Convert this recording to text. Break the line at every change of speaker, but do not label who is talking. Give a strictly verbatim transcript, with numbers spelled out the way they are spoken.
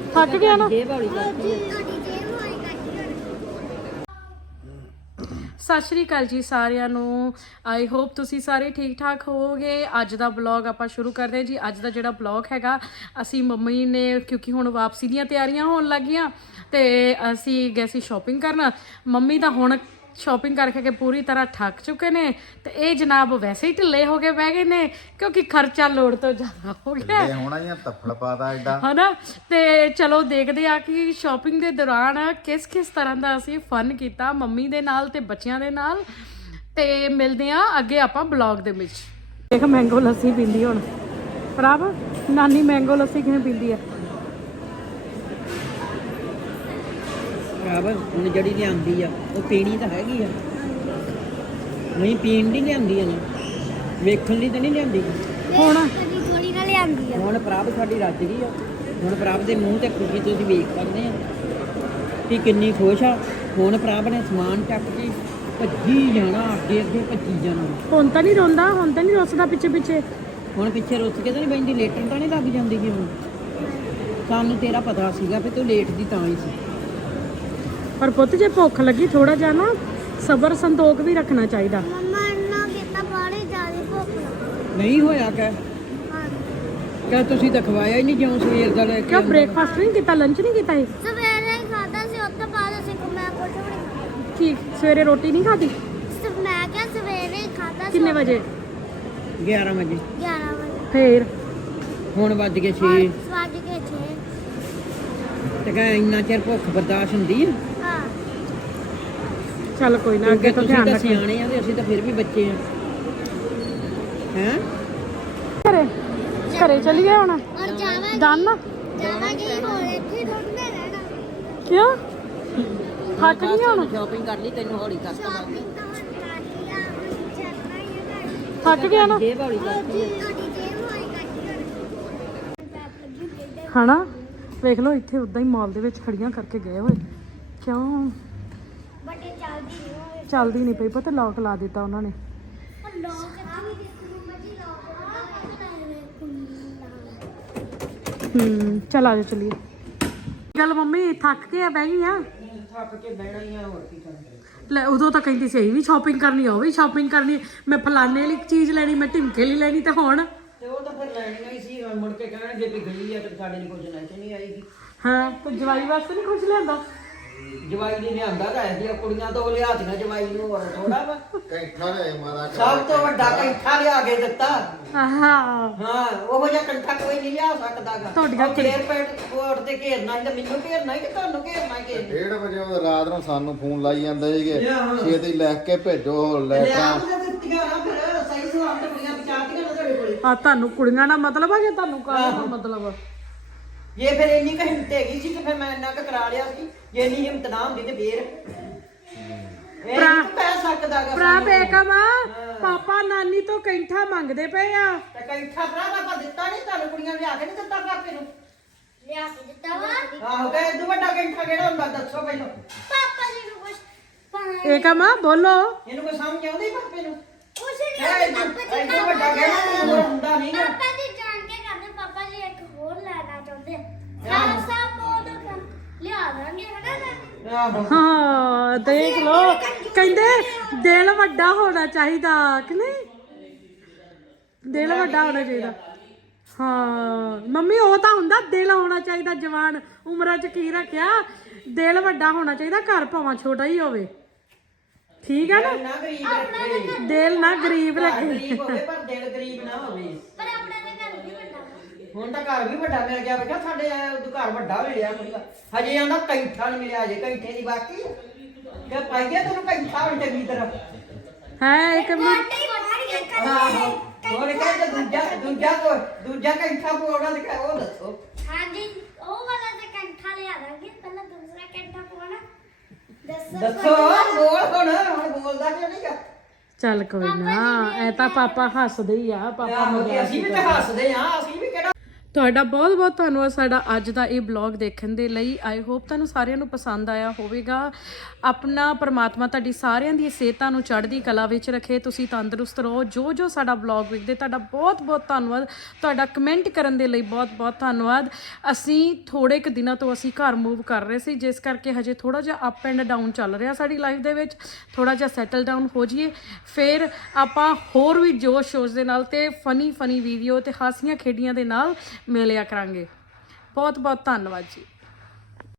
ਥੱਕ ਗਿਆ ਨਾ। ਸਤਿ ਸ਼੍ਰੀ ਅਕਾਲ ਜੀ ਸਾਰਿਆਂ ਨੂੰ। ਆਈ ਹੋਪ ਤੁਸੀਂ ਸਾਰੇ ਠੀਕ ਠਾਕ ਹੋਵੋਗੇ। ਅੱਜ ਦਾ ਬਲੌਗ ਆਪਾਂ ਸ਼ੁਰੂ ਕਰਦੇ ਹਾਂ ਜੀ। ਅੱਜ ਦਾ ਜਿਹੜਾ ਬਲੌਗ ਹੈਗਾ, ਅਸੀਂ ਮੰਮੀ ਨੇ ਕਿਉਂਕਿ ਹੁਣ ਵਾਪਸੀ ਦੀਆਂ ਤਿਆਰੀਆਂ ਹੋਣ ਲੱਗੀਆਂ ਤੇ ਅਸੀਂ ਗਏ ਸੀ ਸ਼ਾਪਿੰਗ ਕਰਨ। ਮੰਮੀ ਤਾਂ ਹੁਣ ਸ਼ਾਪਿੰਗ ਕਰਕੇ ਕੇ ਪੂਰੀ ਤਰ੍ਹਾਂ ਥੱਕ ਚੁੱਕੇ ਨੇ ਤੇ ਇਹ ਜਨਾਬ ਵੈਸੇ ਹੀ ਢਿੱਲੇ ਹੋ ਕੇ ਬਹਿ ਗਏ ਨੇ ਕਿਉਂਕਿ ਖਰਚਾ ਲੋੜ ਤੋਂ ਜ਼ਿਆਦਾ ਹੋ ਗਿਆ
ਹੋਣਾ ਜਾਂ ਤੱਫੜ ਪਾਦਾ ਐਡਾ
ਹਨਾ। ਤੇ ਚਲੋ ਦੇਖਦੇ ਆ ਕਿ ਸ਼ਾਪਿੰਗ ਦੇ ਦੌਰਾਨ ਕਿਸ ਕਿਸ ਤਰ੍ਹਾਂ ਦਾ ਅਸੀਂ ਫਨ ਕੀਤਾ ਮੰਮੀ ਦੇ ਨਾਲ ਤੇ ਬੱਚਿਆਂ ਦੇ ਨਾਲ। ਤੇ ਮਿਲਦੇ ਆ ਅੱਗੇ ਆਪਾਂ ਬਲੌਗ ਦੇ ਵਿੱਚ। ਦੇਖ ਮੈਂਗੋ ਲੱਸੀ ਪੀਂਦੀ ਹੁਣ ਪ੍ਰਭ, ਨਾਨੀ ਮੈਂਗੋ ਲੱਸੀ ਕਿਵੇਂ ਪੀਂਦੀ ਆ।
ਪ੍ਰਭ ਹੁਣ ਜਿਹੜੀ ਲਿਆਂਦੀ ਆ ਉਹ ਪੀਣੀ ਤਾਂ ਹੈਗੀ ਆ, ਨਹੀਂ ਪੀਣ ਦੀ ਲਿਆਂਦੀ ਆ ਨਾ, ਵੇਖਣ ਲਈ ਤਾਂ ਨਹੀਂ ਲਿਆਂਦੀ।
ਹੁਣ
ਥੋੜੀ ਨਾ ਲਿਆਂਦੀ ਆ।
ਹੁਣ ਪ੍ਰਭ ਸਾਡੀ ਰੱਜ ਗਈ ਆ। ਹੁਣ ਪ੍ਰਭ ਦੇ ਮੂੰਹ ਤੇ ਖੁਸ਼ੀ ਤੁਸੀਂ ਵੇਖ ਸਕਦੇ ਆ ਕਿ ਕਿੰਨੀ ਖੁਸ਼ ਆ। ਹੁਣ ਪ੍ਰਭ ਨੇ ਸਮਾਨ ਚੱਕ ਕੇ ਭੱਜੀ ਜਾਣਾ, ਅੱਗੇ ਅੱਗੇ ਭੱਜੀ ਜਾਣਾ।
ਹੁਣ ਤਾਂ ਨਹੀਂ ਰੋਂਦਾ, ਹੁਣ ਤਾਂ ਨਹੀਂ ਰੁੱਸਦਾ ਪਿੱਛੇ ਪਿੱਛੇ।
ਹੁਣ ਪਿੱਛੇ ਰੁੱਸ ਕੇ ਤਾਂ ਨਹੀਂ ਬੈਂਦੀ, ਲੇਟਣ ਤਾਂ ਨਹੀਂ ਲੱਗ ਜਾਂਦੀ ਕਿ ਹੁਣ। ਸਾਨੂੰ ਤੇਰਾ ਪਤਾ ਸੀਗਾ ਵੀ ਤੂੰ ਲੇਟਦੀ ਤਾਂ ਹੀ ਸੀ।
ਪਰ ਪੁੱਤ ਜੇ ਭੁੱਖ ਲੱਗੀ ਥੋੜਾ ਜਿਹਾ ਨਾ ਸਬਰ ਸੰਤੋਖ ਵੀ ਰੱਖਣਾ ਚਾਹੀਦਾ।
ਮੰਮਾ ਇੰਨਾ ਕੀਤਾ ਬਾਹਲੀ ਜ਼ਿਆਦਾ ਭੁੱਖ ਲੱਗੀ।
ਨਹੀਂ ਹੋਇਆ ਕਹਿ
ਹਾਂ
ਕਹਿ ਤੁਸੀਂ ਤਾਂ ਖਵਾਇਆ ਹੀ ਨਹੀਂ ਜਿਉਂ ਸਵੇਰ ਦਾ ਲੈ ਕੇ
ਕਿਉਂ ਬ੍ਰੇਕਫਾਸਟ ਨਹੀਂ ਕੀਤਾ, ਲੰਚ ਨਹੀਂ ਕੀਤਾ? ਇਹ
ਸਵੇਰੇ ਹੀ ਖਾਦਾ ਸੀ, ਉਸ ਤੋਂ ਬਾਅਦ ਅਸੀਂ ਮੈਂ ਕੁਝ ਵੀ ਨਹੀਂ ਖਾਧਾ।
ਕੀ ਸਵੇਰੇ ਰੋਟੀ ਨਹੀਂ ਖਾਧੀ?
ਸਿਰਫ ਮੈਂ ਕਿਹਾ ਸਵੇਰੇ ਹੀ ਖਾਦਾ ਸੀ।
ਕਿੰਨੇ ਵਜੇ?
ਗਿਆਰਾਂ ਵਜੇ।
ਗਿਆਰਾਂ ਵਜੇ।
ਫੇਰ
ਹੁਣ ਵੱਜ ਗਏ ਛੇ
ਵੱਜ ਕੇ ਛੇ।
ਤੇ ਕਹਿ ਇੰਨਾ ਚਿਰ ਭੁੱਖ ਬਰਦਾਸ਼ਤ ਹੁੰਦੀ ਆ?
ਹਾਂ
ਚੱਲ ਕੋਈ ਨਾ, ਅੱਗੇ ਤੋਂ
ਤੁਸੀਂ
ਧਿਆਨ
ਤਾਂ
ਰੱਖੀ।
ਸਿਆਣੇ ਆ ਤੇ ਅਸੀਂ ਤਾਂ ਫਿਰ ਵੀ ਬੱਚੇ ਆ। ਹੈਂ
ਘਰੇ ਘਰੇ ਚਲੀਏ ਹੁਣ।
ਔਰ ਜਾਵਾਂਗੇ
ਡਨ।
ਜਾਵਾਂਗੇ ਹੋਰ ਇੱਥੇ ਥੋੜੀ ਨਾ ਰਹਿਣਾ।
ਕਿਉਂ ਥੱਕ ਗਈ ਹੁਣ?
ਸ਼ਾਪਿੰਗ ਕਰ ਲਈ, ਤੈਨੂੰ ਹੌਲੀ ਕਰਤਾ ਮੈਂ।
ਸ਼ਾਪਿੰਗ ਤਾਂ ਹੁਣ ਕਰ ਲਈ ਆ, ਹੁਣ ਚੱਲਣਾ ਹੀ ਹੈ ਘਰ।
ਥੱਕ ਗਿਆ ਨਾ
ਜੇਬ ਹੌਲੀ ਕਰਤੀ ਆ।
ਤੁਹਾਡੀ ਜੇਬ ਹੋਈ ਕੱਢੀ ਹੁਣ।
ਹਨਾ। ਵੇਖ ਲਓ ਇੱਥੇ ਉਦਾਂ ਹੀ ਮਾਲ ਦੇ ਵਿੱਚ ਖੜੀਆਂ ਕਰਕੇ ਗਏ ਹੋਏ। ਕਿਉਂ
ਬਟੇ ਚੱਲਦੀ ਨਹੀਂ ਹੋਵੇ।
ਚੱਲਦੀ ਨਹੀਂ ਪਈ, ਪਤਾ ਲੋਕ ਲਾ ਦਿੱਤਾ ਉਹਨਾਂ ਨੇ।
ਪਰ ਲੋਕ ਕਿੱਥੇ ਦੇਖੋ ਮੰਮਾ ਜੀ, ਲੋਕ
ਹੂੰ ਚੱਲ ਆ ਜਾ ਚਲੀਏ। ਗੱਲ ਮੰਮੀ ਥੱਕ ਕੇ ਆ ਬਹਿ ਗਈ ਆ।
ਥੱਕ ਕੇ ਬਹਿਣਾ ਹੀ ਆ, ਹੋਰ ਕੀ ਕਰਨਾ।
ਲੈ ਉਦੋਂ ਤਾਂ ਕਹਿੰਦੀ ਸੀ ਇਹ ਵੀ ਸ਼ਾਪਿੰਗ ਕਰਨੀ ਆ, ਉਹ ਵੀ ਸ਼ਾਪਿੰਗ ਕਰਨੀ, ਮੈਂ ਫਲਾਣੇ ਲਈ ਚੀਜ਼ ਲੈਣੀ, ਮੈਂ ਢਿਮਕੇ ਲਈ ਲੈਣੀ। ਤੇ ਹੁਣ
ਤੇ ਉਹ ਤਾਂ ਫਿਰ ਲੈਣੀਆਂ ਹੀ ਸੀ। ਮੁੜ ਕੇ ਕਹਿਣਗੇ ਵੀ ਗਈ ਆ ਤੇ ਸਾਡੇ ਲਈ ਕੁਝ ਲੈ ਕੇ ਨਹੀਂ ਆਏਗੀ।
ਹਾਂ ਤੇ ਜਵਾਈ ਵਾਸਤੇ ਨਹੀਂ ਕੁਝ ਲਿਆਂਦਾ?
ਜਵਾਈ ਨੇ ਲਿਆਂਦਾ ਤਾਂ ਐਸੀਆਂ ਕੁੜੀਆਂ ਤੋਂ ਲਿਆਤੀਆਂ ਜਵਾਈ ਨੂੰ, ਹੋਰ ਥੋੜਾ ਵਾ।
ਕੈਂਠਾ ਲੈ ਮਾਰਾ
ਸਭ ਤੋਂ ਵੱਡਾ ਕੈਂਠਾ ਲਿਆ ਕੇ ਦਿੱਤਾ।
ਹਾਂ
ਹਾਂ ਉਹੋ ਜਿਹਾ ਕੰਠਾ ਕੋਈ ਨਹੀਂ ਲਿਆ ਸਕਦਾਗਾ।
ਤੁਹਾਡੀਆਂ
ਘੇਰ ਪੈਟ ਕੋਟ ਤੇ ਘੇਰਨਾ ਹੀ ਤੇ ਮੈਨੂੰ ਘੇਰਨਾ ਹੀ ਕਿ ਤੁਹਾਨੂੰ ਘੇਰਨਾ ਹੀ ਕਿ
ਡੇਢ ਵਜੇ ਉਹ ਰਾਤ ਨੂੰ ਸਾਨੂੰ ਫੋਨ ਲਾਈ ਜਾਂਦੇ ਸੀਗੇ, ਛੇਤੀ ਲੈ ਕੇ ਭੇਜੋ ਲੈਟਾਂ।
ਦਿੱਤੀਆਂ ਨਾ ਫਿਰ ਸਹੀ ਸਲਾਮਤ ਕੁੜੀਆਂ ਪਹੁੰਚਾਤੀਆਂ ਨਾ ਤੁਹਾਡੇ ਕੋਲੇ।
ਆ ਤੁਹਾਨੂੰ ਕੁੜੀਆਂ ਦਾ ਮਤਲਬ ਆ ਜਾਂ ਤੁਹਾਨੂੰ ਕਾਹਦਾ ਦਾ ਮਤਲਬ ਆ?
ਜੇ ਫਿਰ ਇੰਨੀ ਕੁ ਹਿੰਮਤ ਹੈਗੀ ਸੀ ਤੇ ਫਿਰ ਮੈਂ ਇੰਨਾ ਕੁ ਕਰਾ ਲਿਆ ਸੀ। ਜੇ ਇੰਨੀ ਹਿੰਮਤ ਨਾ ਹੁੰਦੀ ਤੇ ਫੇਰ ਇਹ ਨਹੀਂ ਪੈ ਸਕਦਾਗਾ।
ਭਰਾ ਬੇਕਮ ਪਾਪਾ ਨਾਨੀ ਤੋਂ ਕੈਂਠਾ ਮੰਗਦੇ ਪਏ ਆ।
ਤੇ ਕੈਂਠਾ ਭਰਾ ਦਾ ਆਪਾਂ ਦਿੱਤਾ ਨਹੀਂ, ਤੁਹਾਨੂੰ ਕੁੜੀਆਂ ਲਿਆ ਕੇ ਨਹੀਂ ਦਿੱਤਾ ਪਾਪੇ ਨੂੰ।
ਲਿਆ ਕੇ ਦਿੱਤਾ ਵਾ।
ਆਹੋ ਤੇ ਇਦੋਂ ਵੱਡਾ ਕੈਂਠਾ ਕਿਹੜਾ ਹੁੰਦਾ ਦੱਸੋ ਪਹਿਲਾਂ।
ਪਾਪਾ ਜੀ ਨੂੰ ਕੁਛ ਪਾਣਾ
ਏਕਮ ਬੋਲੋ।
ਇਹਨੂੰ ਕੋਈ ਸਮਝ ਆਉਂਦੀ ਪਾਪੇ ਨੂੰ?
ਕੁਛ ਨਹੀਂ
ਇਹ
ਆਉਂਦਾ ਪਾਪਾ ਜੀ।
ਇਦੋਂ ਵੱਡਾ ਕਿਹੜਾ ਹੁੰਦਾ ਨਹੀਂ ਗਾ।
ਪਾਪਾ ਜੀ ਜਾਣ ਕੇ ਕਰਦੇ, ਪਾਪਾ ਜੀ ਇੱਕ ਹੋਰ ਲੈਣਾ ਚਾਹੁੰਦੇ ਆ। ਸਾਰਾ ਸਭ ਬੋਲ ਲਿਆ ਦਾਂਗੇ ਹਨਾ ਨਾ।
ਆਹੋ
ਹਾਂ ਦੇਖ ਲੋ, ਕਹਿੰਦੇ ਦਿਲ ਵੱਡਾ ਹੋਣਾ ਚਾਹੀਦਾ ਕਿ ਨਹੀਂ? ਦਿਲ ਵੱਡਾ ਹੋਣਾ ਚਾਹੀਦਾ। ਹਾਂ ਮੰਮੀ ਉਹ ਤਾਂ ਹੁੰਦਾ ਦਿਲ ਹੋਣਾ ਚਾਹੀਦਾ। ਜਵਾਨ ਉਮਰਾਂ 'ਚ ਕੀ ਰੱਖਿਆ, ਦਿਲ ਵੱਡਾ ਹੋਣਾ ਚਾਹੀਦਾ, ਘਰ ਭਾਵੇਂ ਛੋਟਾ ਹੀ ਹੋਵੇ। ਠੀਕ ਹੈ ਨਾ?
ਨਾ ਗਰੀਬ ਰੱਖੇ,
ਦਿਲ ਨਾ ਗਰੀਬ ਰੱਖੇ।
ਗਰੀਬ ਹੋਵੇ ਪਰ ਦਿਲ ਗਰੀਬ ਨਾ ਹੋਵੇ।
ਪਰ ਆਪਣੇ ਦੇ ਘਰ ਵੀ ਵੱਡਾ
ਹੁਣ ਤਾਂ ਘਰ ਵੀ ਵੱਡਾ ਮਿਲ ਗਿਆ। ਬੇਟਾ ਸਾਡੇ ਉਦੋਂ ਘਰ ਵੱਡਾ ਮਿਲਿਆ ਕੁੜੀਆਂ। ਹਜੇ ਆਂਦਾ ਕੈਂਠਾ ਨਹੀਂ ਮਿਲਿਆ, ਹਜੇ ਕੈਂਠੇ ਦੀ ਬਾਕੀ ਕਿ ਪਾਈਏ ਤੈਨੂੰ ਕੈਂਠਾ ਹੁਣ ਚੰਗੀ ਤਰ੍ਹਾਂ
ਹੈ ਇੱਕ
ਵੱਡੇ ਹੀ ਵੱਡੇ
ਆਹੋ। ਹੋਰ ਕਹਿੰਦੇ ਦੂਜਾ ਦੂਜਾ ਕੋ ਦੂਜਾ ਕੈਂਠਾ ਪਵਾਉਣਾ ਤੇ ਉਹ ਦੱਸੋ।
ਹਾਂਜੀ ਉਹ ਵਾਲਾ ਤੇ ਕੰਠਾ ਲਿਆ ਦਾਂਗੇ। ਪਹਿਲਾਂ ਦੂਸਰਾ ਕੰਠਾ ਪਵਾਉਣਾ। ਦੱਸੋ
ਦੱਸੋ ਬੋਲ ਹੁਣ ਹੁਣ ਬੋਲਦਾ ਕਿਉਂ ਨਹੀਂਗਾ?
ਚੱਲ ਕੋਈ ਨਾ, ਐ ਤਾਂ ਪਾਪਾ ਹੱਸਦੇ ਹੀ ਆ। ਪਾਪਾ
ਆਹੋ ਤੇ ਅਸੀਂ ਵੀ ਤਾਂ ਹੱਸਦੇ ਆ, ਅਸੀਂ ਵੀ ਕਿਹੜਾ
ਤੁਹਾਡਾ ਬਹੁਤ ਬਹੁਤ ਧੰਨਵਾਦ ਸਾਡਾ ਅੱਜ ਦਾ ਇਹ ਬਲੌਗ ਦੇਖਣ ਦੇ ਲਈ। ਆਈ ਹੋਪ ਤੁਹਾਨੂੰ ਸਾਰਿਆਂ ਨੂੰ ਪਸੰਦ ਆਇਆ ਹੋਵੇਗਾ। ਆਪਣਾ ਪਰਮਾਤਮਾ ਤੁਹਾਡੀ ਸਾਰਿਆਂ ਦੀ ਸਿਹਤਾਂ ਨੂੰ ਚੜ੍ਹਦੀ ਕਲਾ ਵਿੱਚ ਰੱਖੇ, ਤੁਸੀਂ ਤੰਦਰੁਸਤ ਰਹੋ। ਜੋ ਜੋ ਸਾਡਾ ਬਲੌਗ ਵੇਖਦੇ ਤੁਹਾਡਾ ਬਹੁਤ ਬਹੁਤ ਧੰਨਵਾਦ, ਤੁਹਾਡਾ ਕਮੈਂਟ ਕਰਨ ਦੇ ਲਈ ਬਹੁਤ ਬਹੁਤ ਧੰਨਵਾਦ। ਅਸੀਂ ਥੋੜੇ ਕੁ ਦਿਨਾਂ ਤੋਂ ਅਸੀਂ ਘਰ ਮੂਵ ਕਰ ਰਹੇ ਸੀ, ਜਿਸ ਕਰਕੇ ਹਜੇ ਥੋੜਾ ਜਿਹਾ ਅਪ ਐਂਡ ਡਾਊਨ ਚੱਲ ਰਿਹਾ ਸਾਡੀ ਲਾਈਫ ਦੇ ਵਿੱਚ। ਥੋੜਾ ਜਿਹਾ ਸੈਟਲ ਡਾਊਨ ਹੋ ਜਾਈਏ, ਫਿਰ ਆਪਾਂ ਹੋਰ ਵੀ ਜੋਸ਼ ਸ਼ੋਸ਼ ਦੇ ਨਾਲ ਤੇ ਫਨੀ ਫਨੀ ਵੀਡੀਓ ਤੇ ਹਾਸੀਆਂ ਖੇਡੀਆਂ ਦੇ ਨਾਲ ਮਿਲਿਆ ਕਰਾਂਗੇ। ਬਹੁਤ ਬਹੁਤ ਧੰਨਵਾਦ ਜੀ।